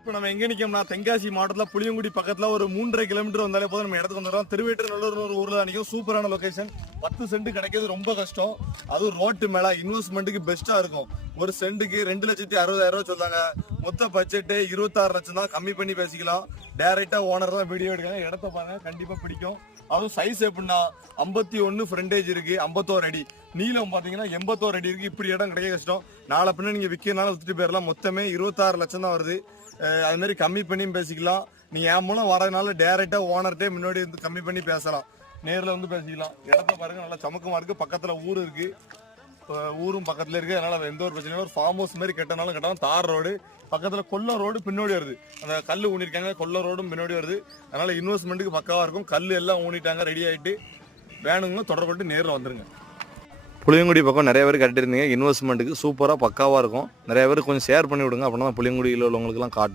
இப்போ நம்ம எங்க நிக்கோம்னா தென்காசி மாவட்டத்துல புளியங்குடி பக்கத்துல ஒரு 3.5 கிலோமீட்டர் வந்தாலே போதும் நம்ம இடத்துக்கு வந்துடும். திருவேற்றநல்லூர் ஒரு ஊர்ல நிற்கும். சூப்பரான லொகேஷன். 10 சென்ட் கிடைக்கிறது ரொம்ப கஷ்டம். அதுவும் ரோட்டு மேல இன்வெஸ்ட்மெண்ட்டுக்கு பெஸ்டா இருக்கும். ஒரு சென்ட்டுக்கு 2,60,000 சொல்றாங்க. மொத்த பட்ஜெட் 26 லட்சம் தான். கம்மி பண்ணி பேசிக்கலாம். டைரக்டா ஓனர் தான் வீடியோ எடுக்காங்க. இடத்த பாருங்க, கண்டிப்பா பிடிக்கும். அதுவும் சைஸ் எப்படின்னா 51 ஃப்ரண்டேஜ் இருக்கு, 51 அடி நீளம் பாத்தீங்கன்னா 81 அடி இருக்கு. இப்படி இடம் கிடைக்க கஷ்டம். நாளை பின்ன நீங்க விற்கிறனால வித்துட்டு போயிடலாம். மொத்தமே 26 லட்சம் தான் வருது. அது மாதிரி கம்மி பண்ணியும் பேசிக்கலாம். நீங்க என் மூலம் வரதுனால டைரக்டா ஓனர்கிட்டே முன்னாடி வந்து கம்மி பண்ணி பேசலாம். நேரில் வந்து பேசிக்கலாம். இடத்த பாருங்க, நல்லா சமக்கமா இருக்கு. பக்கத்துல ஊர் இருக்கு, ஊரும் பக்கத்துல இருக்கு. அதனால எந்த ஒரு பிரச்சனையும். ஒரு ஃபார்ம் ஹவுஸ் மாதிரி கட்டினாலும் கட்டலாம். தார் ரோடு பக்கத்துல கொல்ல ரோடு பின்னாடி வருது. அந்த கல் ஊனிருக்காங்க, கொல்ல ரோடும் பின்னாடி வருது. அதனால இன்வெஸ்ட்மெண்ட்டுக்கு பக்காவா இருக்கும். கல் எல்லாம் ஊனிட்டாங்க, ரெடி ஆயிட்டு. வேணுங்க தொடர்பு நேரில் வந்துருங்க. புளியங்குடி பக்கம் நிறைய பேர் கட்டிருந்தீங்க. இன்வெஸ்ட்மெண்ட்டுக்கு சூப்பராக பக்காவாக இருக்கும். நிறைய பேர் கொஞ்சம் ஷேர் பண்ணி விடுங்க. அப்படின்னா புளியங்குடியில் உள்ளவங்களுக்குலாம் காட்டும்.